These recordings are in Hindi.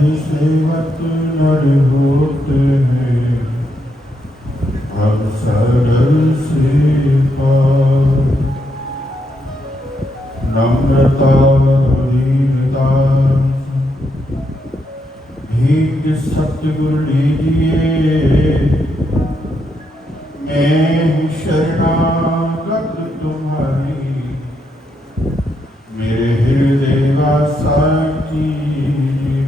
ही सेवक नर होते हैं, हम सरल से पार। नम्रता दीनता भीख सतगुरु लीजिए, मैं हूँ शरणागत तुम्हारी, मेरे हृदय वासा कीजिए।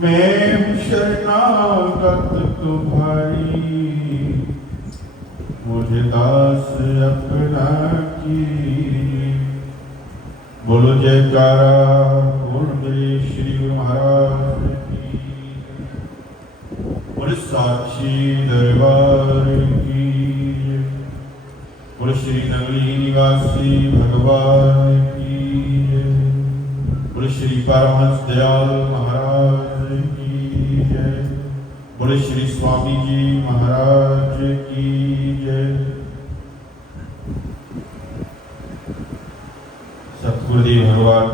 मैं हूँ शरणागत तुम्हारी, मुझे दास अपना कीजिए। बोलो जयकारा बोल मेरे श्री गुरु महाराज की, बोले साक्षी दरबार की, बोले श्री नगरी निवासी भगवान की, बोले श्री परमहंस दयाल महाराज की जय, बोले श्री स्वामी जी महाराज की जय। सतगुरुदेव भगवान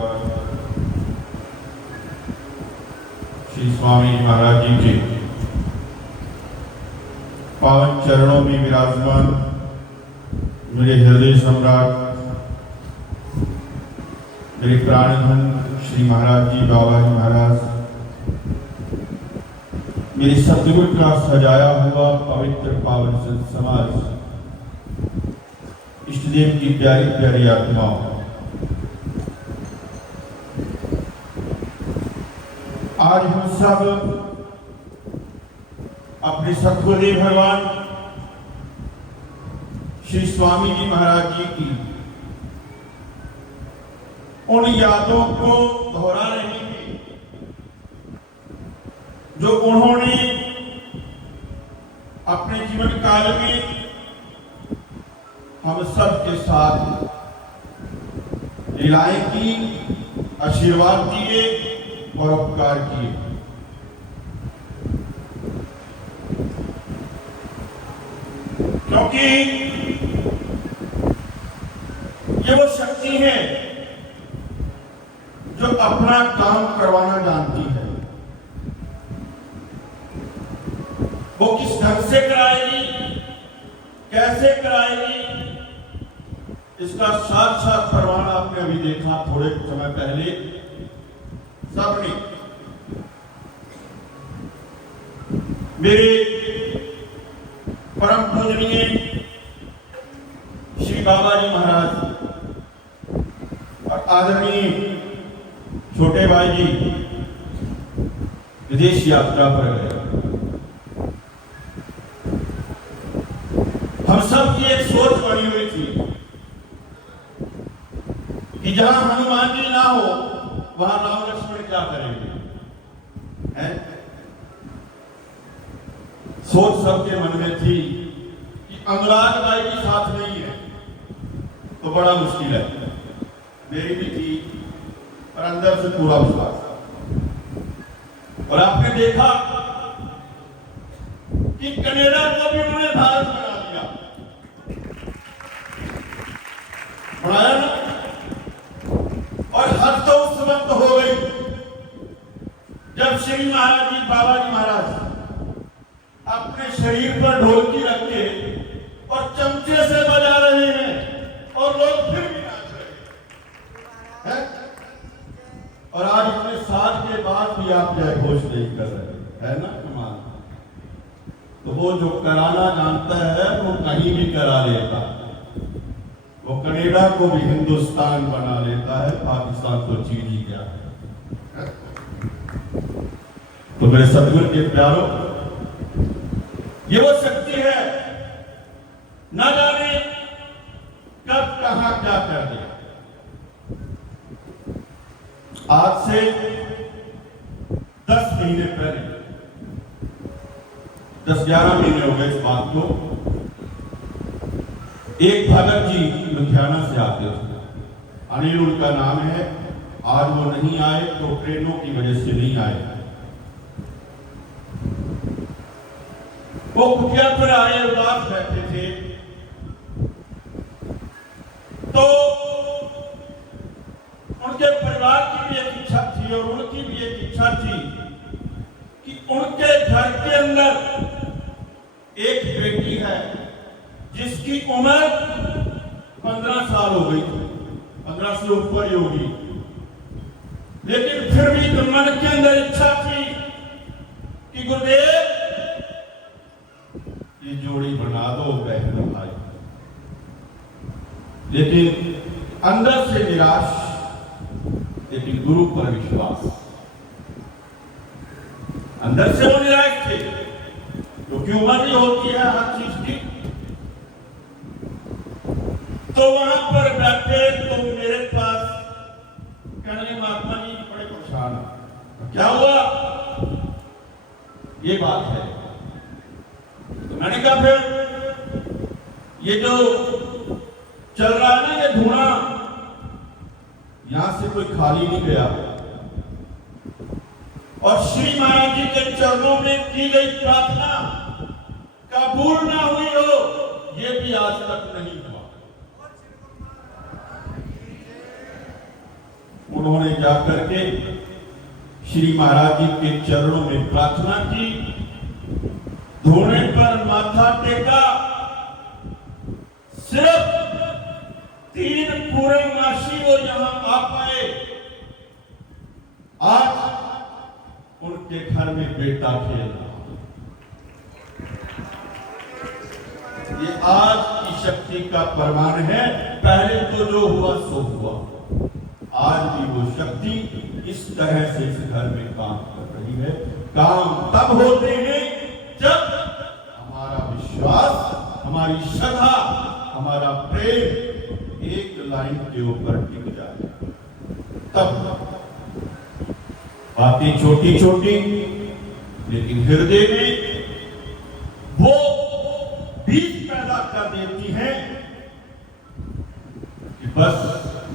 श्री स्वामी महाराज जी के पावन चरणों में विराजमान मेरे हृदय सम्राट, मेरे प्राणधन श्री महाराज जी, बाबा जी महाराज, मेरे सतगुरु का सजाया हुआ पवित्र पावन संत समाज, इष्टदेव की प्यारी प्यारी आत्माओं, आज हम सब अपने सतगुरुदेव भगवान श्री स्वामी जी महाराज जी की उन यादों को दोहरा रहे हैं जो उन्होंने अपने जीवन काल में हम सब के साथ लीलाएं की, आशीर्वाद दिए और उपकार किए। क्योंकि ये वो शक्ति है जो अपना काम करवाना जानती है। वो किस ढंग से कराएगी, कैसे कराएगी, इसका साक्षात प्रमाण आपने अभी देखा थोड़े समय पहले सबने। मेरे परम पूजनीय श्री बाबा जी महाराज और आदरणीय छोटे भाई जी विदेश यात्रा पर गए। हम सब की एक सोच बनी हुई थी कि जहां हनुमान जी ना हो वहां राम लक्ष्मण क्या करेंगे, है? सोच सबके मन में थी कि अनुराग भाई भी साथ नहीं है तो बड़ा मुश्किल है। मेरी भी थी पर अंदर से पूरा विश्वास। और आपने देखा कि कनाडा को भी उन्होंने भारत बना दिया, बनाया ना। और हद तो उस वक्त हो गई जब श्री महाराज जी, बाबा जी महाराज अपने शरीर पर ढोलकी रख के और चमचे से बजा रहे हैं और लोग फिर भी नाच रहे हैं। और आज इतने साल के बाद भी आप जय घोष नहीं कर रहे, है ना कमाल। तो वो जो कराना जानता है वो कहीं भी करा लेता, वो कनाडा को भी हिंदुस्तान बना लेता है, पाकिस्तान तो चीज ही क्या है। तो मेरे सतगुरु के प्यारों, ये वो शक्ति है, ना जाने कब कहां क्या कर दिया। आज से 10 महीने पहले, 10-11 महीने हो गए इस बात को, एक भगत जी लुधियाना से आते थे, अनिल उनका नाम है। आज वो नहीं आए तो ट्रेनों की वजह से नहीं आए। वो कुटिया पर आए, उदास बैठे थे। तो उनके परिवार की भी एक इच्छा थी और उनकी भी एक 15 से ऊपर ही होगी, लेकिन फिर भी तो मन के अंदर इच्छा थी कि गुरुदेव ये जोड़ी बना दो बहन भाई। लेकिन अंदर से निराश, लेकिन गुरु पर विश्वास। अंदर से वो निराश थे क्योंकि उम्र ही होती है हर चीज की। तो वहां पर बैठे तो मेरे पास कहने लगे महात्मा जी बड़े परेशान है। क्या हुआ? ये बात है। तो मैंने कहा फिर ये जो चल रहा है ना ये धुआं, यहां से कोई खाली नहीं गया, और श्री महाराज जी के चरणों में की गई प्रार्थना कबूल ना हुई हो, ये भी आज तक नहीं हुआ। उन्होंने जाकर के श्री महाराज जी के चरणों में प्रार्थना की, धोने पर माथा टेका। सिर्फ 3 पूर्णमासी वो यहां आ पाए। आज उनके घर में बेटा खेल रहा। ये आज की शक्ति का प्रमाण है। पहले तो जो हुआ सो हुआ, आज भी वो शक्ति इस तरह से इस घर में काम कर रही है। काम तब होते हैं जब हमारा विश्वास, हमारी श्रद्धा, हमारा प्रेम एक लाइन के ऊपर टिक जाए। तब बातें छोटी छोटी, लेकिन हृदय में वो बीज पैदा कर देती हैं कि बस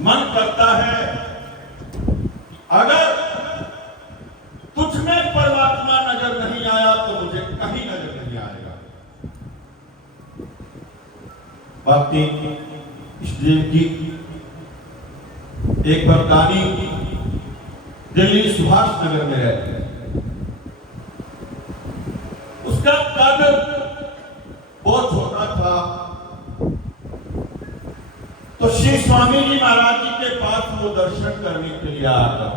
मन करता है अगर तुझ में परमात्मा नजर नहीं आया तो मुझे कहीं नजर नहीं आएगा। भक्ति इसलिए की एक भक्तानी दिल्ली सुभाष नगर में रहती है। उसका कद बहुत छोटा था, तो श्री स्वामी जी महाराज जी के पास वो दर्शन करने के लिए आता।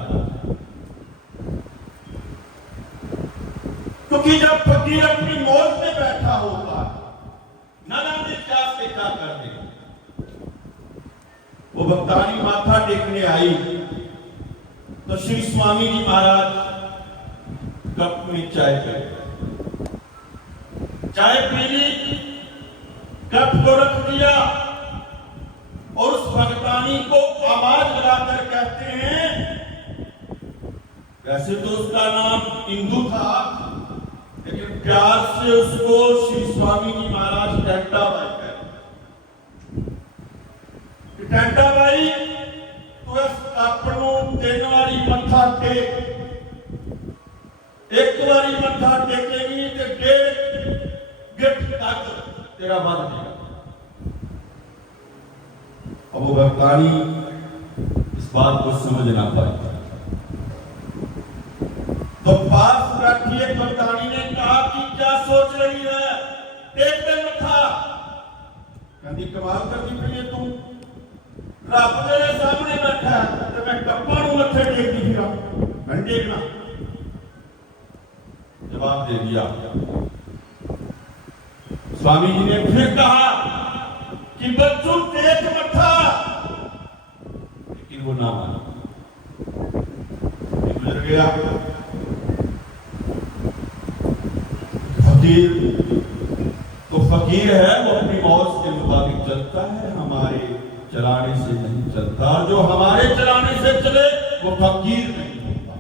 क्योंकि जब फकीर अपनी मौज में बैठा होता न जाने क्या से क्या कर दे। वो भक्तानी माथा टेकने आई तो श्री स्वामी जी महाराज कप में चाय पी ली, कप को रख दिया और उस भक्तानी को आवाज लगाकर कहते हैं, वैसे तो उसका नाम इंदु था, लेकिन प्यार से उसको श्री स्वामी जी महाराज टंटाबाई कहते। टंटाबाई तो अपनों 3 वारी मत्था टेक, 1 वारी मत्था टेकेगी तो 1.5 गिफ्ट तक तेरा बन जाएगा। अब वो भक्तानी इस बात को समझ ना पाई, तो पास बैठी एक भक्तानी ने कहा कि क्या सोच रही है, टेक दे मत्था। कहती कमाल करती पई है तू, रब मेरे सामने बैठा है तो मैं कप्पा नूं मत्थे टेकदी फिरा, मैं टेकना। जवाब दे दिया। स्वामी जी ने फिर कहा कि बच्चों टेक मत्था, लेकिन वो ना माना, गुजर गया। फकीर तो फकीर है, वो अपनी मौज के मुताबिक चलता है, हमारे चलाने से नहीं चलता। जो हमारे चलाने से चले वो फकीर नहीं होता।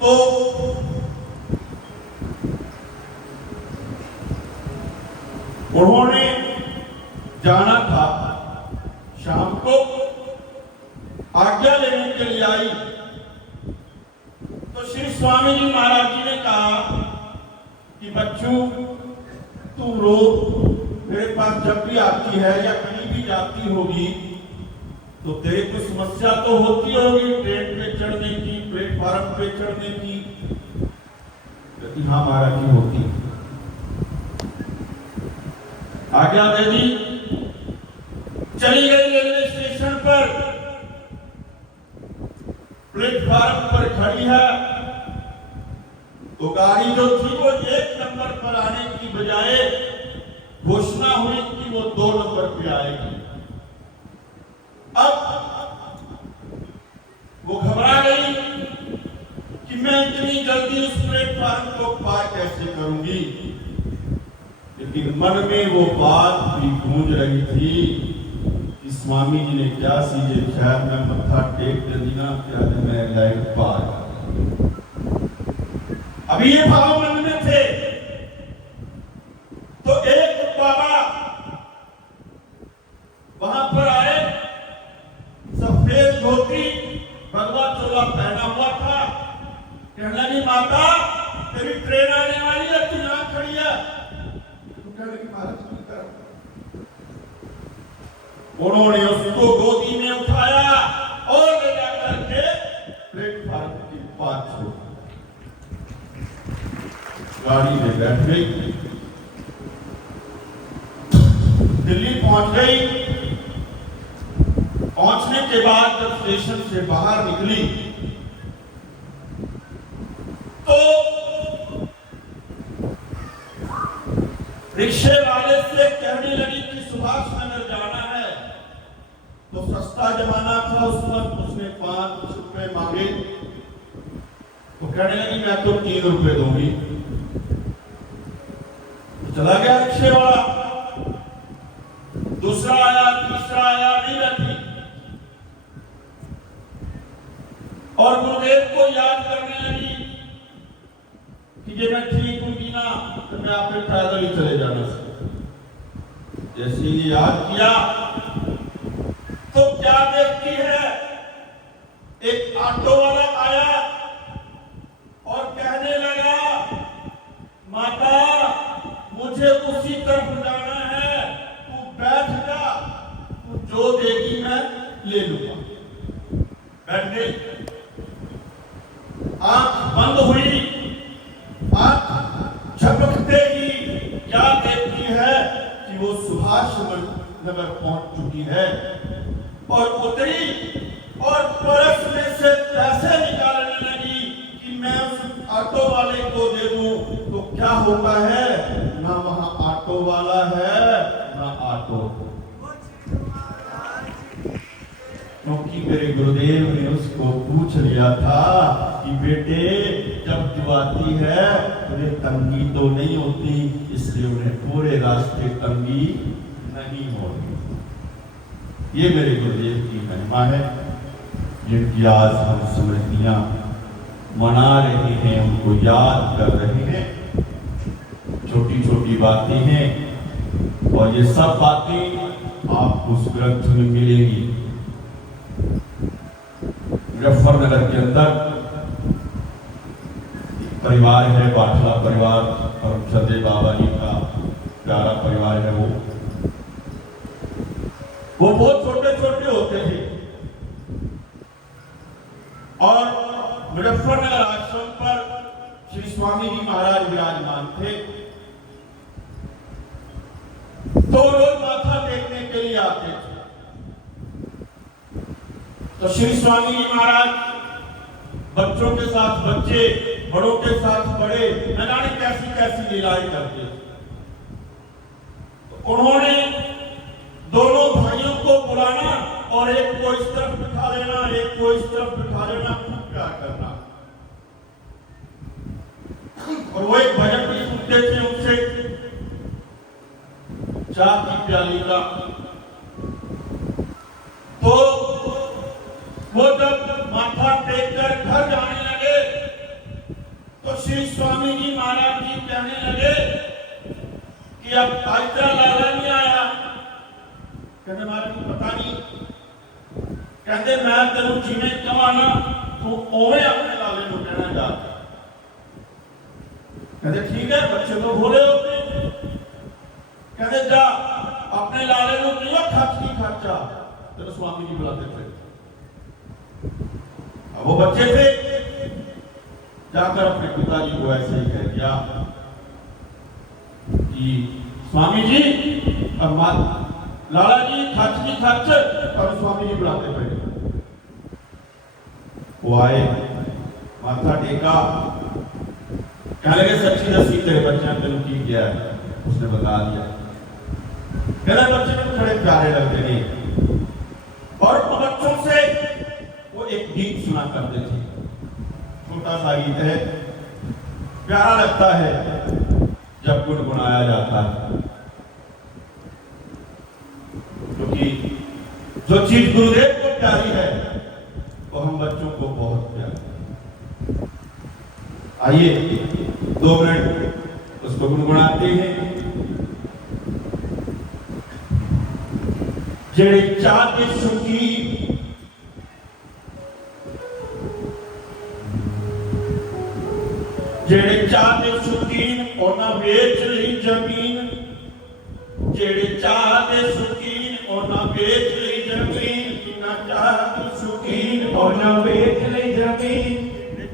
तो उन्होंने जाना था, शाम को आज्ञा लेने के लिए आई तो श्री स्वामी जी महाराज जी ने कहा कि बच्चों तू रो, मेरे पास जब भी आती है या कहीं भी जाती होगी तो तेरे को समस्या तो होती होगी, ट्रेन पे चढ़ने की, प्लेटफार्म पे चढ़ने की। लेकिन हाँ महाराज जी होती। आज्ञा दे दी चली गई रेलवे स्टेशन पर, प्लेटफार्म पर खड़ी है, तो गाड़ी जो थी वो 1 नंबर पर आने की बजाय घोषणा हुई कि वो 2 नंबर पे आएगी। अब वो घबरा गई कि मैं इतनी जल्दी उस प्लेटफार्म को पार कैसे करूंगी, लेकिन मन में वो बात भी गूंज रही थी कि स्वामी जी ने क्या सीधे ख्याल में मत्था टेक देना, क्या मैं लाइट पार। अभी ये भाव मन में थे तो एक बाबा वहां पर आए, सफेद धोती भगवा चोला पहना हुआ था। कहने लगी माता तेरी ट्रेन आने वाली है, तू यहां खड़ी है। तो कहने लगी महाराज की तरफ उन्होंने उसको गोदी में उठाया और ले जाकर के प्लेटफार्म के पास छोड़ गाड़ी में बैठ गई, दिल्ली पहुंच गई। पहुंचने के बाद जब स्टेशन से बाहर निकली तो रिक्शे वाले से कहने लगी कि सुभाष नगर जाना है। तो सस्ता जमाना था उस वक्त, उसने 5 रुपए मांगे तो कहने लगी मैं तो 3 रुपए दूंगी। तो चला गया रिक्शे वाला, दूसरा आया, तीसरा आया, नहीं रहती। और गुरुदेव को याद करने लगी कि ये मैं ठीक हूं ना तो मैं आपने पैदल ही चले जाना। जैसे ही याद किया तो क्या देखती है, एक ऑटो वाला आया और कहने लगा माता मुझे उसी तरफ जाना है, तू बैठ जा, तू जो देगी मैं ले लूंगा। बैठ गई, आंख बंद हुई, आंख झपकते ही क्या देखती है कि वो सुभाष नगर पहुंच चुकी है और उतरी और पर्स में से पैसे निकालने लगी कि मैं उस ऑटो वाले को दे दूं। तो क्या होता है, ना वहां ऑटो वाला है ना ऑटो, क्योंकि मेरे गुरुदेव ने उसको पूछ लिया था कि बेटे जब तू आती है तुझे तंगी तो नहीं होती, इसलिए उन्हें पूरे रास्ते तंगी नहीं होती। ये मेरे गुरुदेव की महिमा है, जिनकी आज हम स्मृतियां मना रहे हैं, उनको याद कर रहे हैं। छोटी छोटी बातें हैं और ये सब बातें आपको उस ग्रंथ में मिलेगी। मुजफ्फरनगर के अंदर परिवार है, बाठला परिवार, परमचंद बाबा जी का प्यारा परिवार है। वो बहुत छोटे छोटे होते थे और मुजफ्फरनगर आश्रम पर श्री स्वामी जी महाराज विराजमान थे। तो रोज माथा टेकने के लिए आते थे। तो श्री स्वामी जी महाराज बच्चों के साथ बच्चे, बड़ों के साथ बड़े, न जाने कैसी कैसी लीलाएं करते थे। तो उन्होंने दोनों भाइयों को बुलाना और एक को इस तरफ बिठा लेना, एक को इस तरफ बिठा लेना, खूब प्यार करना। और वो एक भजन भी सुनते थे उनसे, चाय की प्याली का। तो वो जब माथा टेक कर घर जाने लगे तो श्री स्वामी जी महाराज जी कहने लगे कि अब ताजरा लाला नहीं आया। कहते महाराज जी पता नहीं, कहते मैं तेरू जिमें कवाना तू ओवे अपने लाले को कहना जा। कहते ठीक है, बच्चे तो भोले होते हैं। कहते जा अपने लाले को क्यों खर्च की खर्चा, तेरे स्वामी जी बुलाते थे। अब वो बच्चे थे, जाकर अपने पिताजी को ऐसे ही कह दिया कि स्वामी जी अब लाला जी खच और स्वामी जी बुलाते पे वो आए, माथा टेका, कहने लगे सच्ची दसी तेरे बच्चे ने तेन की किया है? उसने बता दिया। कहना बच्चे को बड़े प्यारे लगते नहीं, और बच्चों से वो एक गीत सुना करते थे, छोटा सा गीत है, प्यारा लगता है जब गुनगुनाया जाता है, क्योंकि जो चीज गुरुदेव को प्यारी है वो हम बच्चों को बहुत प्यारी। आइए 2 मिनट उसको गुनगुनाते हैं। जेड़े चाहते सुखी जेड़े चाहते सुखीन ओना बेच ली जमीन, जेड़े चाहते सुखीन ओना बेच ली जमीन, जिन्ना चाहते सुखीन ओना बेच ली जमीन,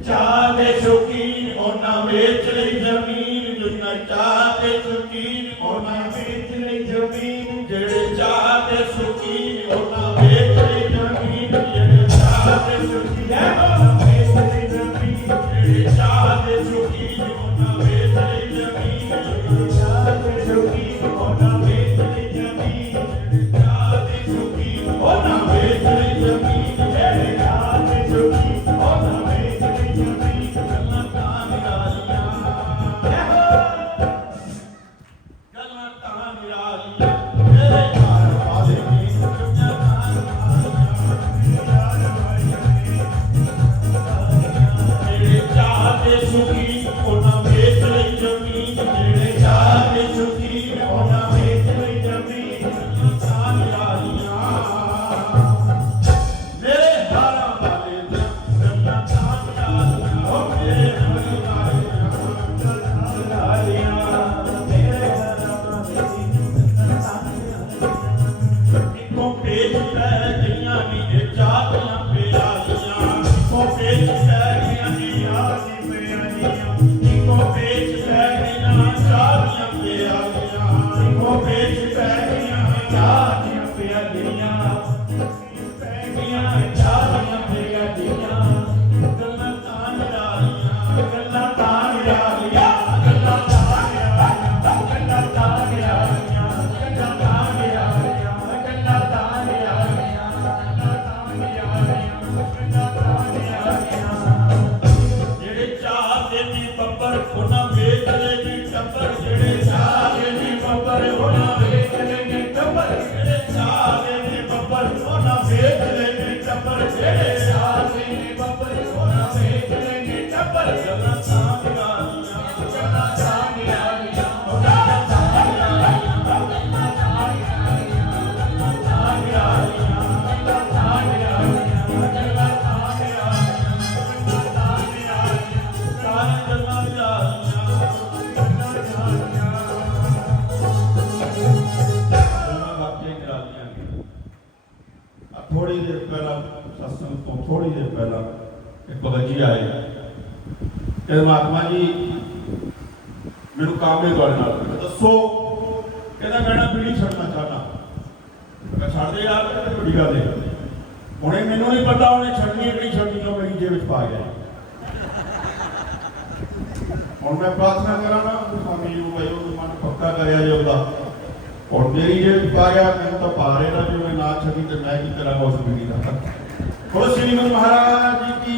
चाहते सुखीन ओना बेच ली जमीन, जिन्ना चाहते सुखीन ओना बेच ली जमीन, जेड़े चाहते सुखीन ओना बेच ली जमीन, जेड़े चाहते सुखीन ओना बेच ली जमीन, जेड़े चाहते सुखीन ओना बेच ली जमीन, जेड़े चाहते सुखीन ओना बेच ली जमीन, जेड़े चाहते सुखीन ओना बेच ली जमीन, जेड़े चाहते सुखीन ओना बेच ली जमीन, गल्लां तां निरालियां, गल्लां तां निरालियां, मेरे यार वाले दी गल्लां तां निरालियां, जेड़े चाहते सुखीन ओना बेच ली जमीन, जेड़े चाहते सुखीन ओना बेच ली जमीन, गल्लां तां निरालियां, मेरे हारा वाले दी गल्लां तां निरालियां, ओ मेरे हारा वाले दी गल्लां तां निरालियां, मेरे हारा वाले दी गल्लां तां निरालियां, इको पेच पै गईयां नी ए चाहतियां प्यारियां, इको पेच पै गईयां नी यादी प्यारियां, इको पेच पै गईयां चाहतियां प्यारियां, इको पेच पै गईयां चाहतियां प्यारियां, पै गईयां चाहतियां प्यारियां, गल्लां तां निरालियां, गल्लां तां निरालियां, गल्लां तां निरालियां, गल्लां तां निरालियां, गल्लां तां निरालियां, गल्लां तां निरालियां, गल्लां तां निरालियां, गल्लां तां निरालियां, जेड़े चाहते नी बब्बर ओना बेच ले नी टब्बर, जेड़े चाहते नी बब्बर ओना बेच ले नी टब्बर, जेड़े चाहते नी बब्बर ओना बेच ले नी टब्बर, जेड़े चाहते नी बब्बर ओना बेच ले नी टब्बर, गल्लां तां निरालियां, गल्लां तां निरालियां, गल्लां तां निरालियां, गल्लां तां निरालियां, गल्लां तां निरालियां, गल्लां तां निरालियां, गल्लां तां निरालियां, गल्लां तां निरालियां, सारे गल्लां निरालियां, गल्लां निरालियां, गल्लां वाकई निरालियां। थोड़ी देर पहला सत्संग तो थोड़ी देर पहला एक बाबा जी आए, कहते महात्मा जी मैनू काम है तुहाडे नाल, दसो, कहता मैं ना बीड़ी छड्डना चाहना, मैं छड्ड दे यार, कहते बड़ी गल है, हुणे मैनू नहीं पता उन्हें छड्डनी कि नहीं छड्डनी, तो मेरी जेब च पा गया। हुण मैं प्रार्थना करा ना स्वामी जी भाई वो मन पक्का कराया जी उसका, और मेरी जेब च पा गया, मैनू तो पा रहे ना, जो मैं ना छड्डी तो मैं की करा उस बीड़ी का। बोलो श्री गुरु महाराज जी की